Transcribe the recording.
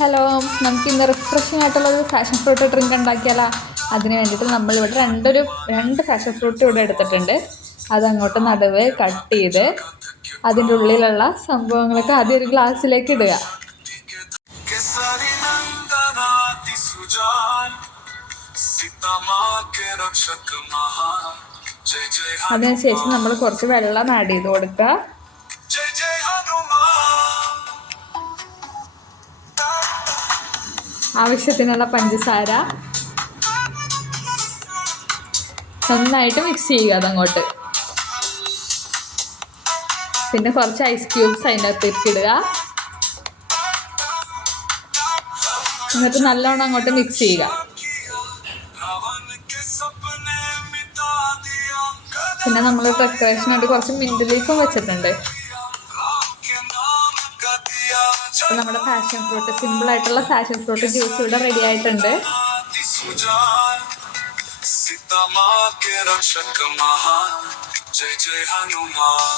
Hello, നമുക്കിന്ന് refreshing ആയിട്ടുള്ളൊരു fashion fruit drink ഉണ്ടാക്കിയാലോ? അതിന് വേണ്ടിയിട്ട് നമ്മളിവിടെ രണ്ട് ഫാഷൻ ഫ്രൂട്ട് ഇവിടെ എടുത്തിട്ടുണ്ട്. അതങ്ങോട്ട് നടുവ് കട്ട് ചെയ്ത് അതിൻ്റെ ഉള്ളിലുള്ള സംഭവങ്ങളൊക്കെ ആദ്യം ഒരു ഗ്ലാസ്സിലേക്ക് ഇടുക. അതിനുശേഷം നമ്മൾ കുറച്ച് വെള്ളം ആഡ് ചെയ്ത് കൊടുക്കുക. ആവശ്യത്തിനുള്ള പഞ്ചസാര നന്നായിട്ട് മിക്സ് ചെയ്യുക അതങ്ങോട്ട്. പിന്നെ കുറച്ച് ഐസ് ക്യൂബ്സ് അതിനകത്തേക്ക് ഇടുക. എന്നിട്ട് നല്ലോണം അങ്ങോട്ട് മിക്സ് ചെയ്യുക. പിന്നെ നമ്മൾ ഡെക്കറേഷനായിട്ട് കുറച്ച് മിൻറ്റ് ലീഫും വെച്ചിട്ടുണ്ട്. നമ്മുടെ ഫാഷൻ ഫ്രൂട്ട്, സിമ്പിളായിട്ടുള്ള ഫാഷൻ ഫ്രൂട്ട് ജ്യൂസ് ഇവിടെ റെഡി ആയിട്ടുണ്ട്. सीता माँ के रक्षक महान, जय जय हनुमान।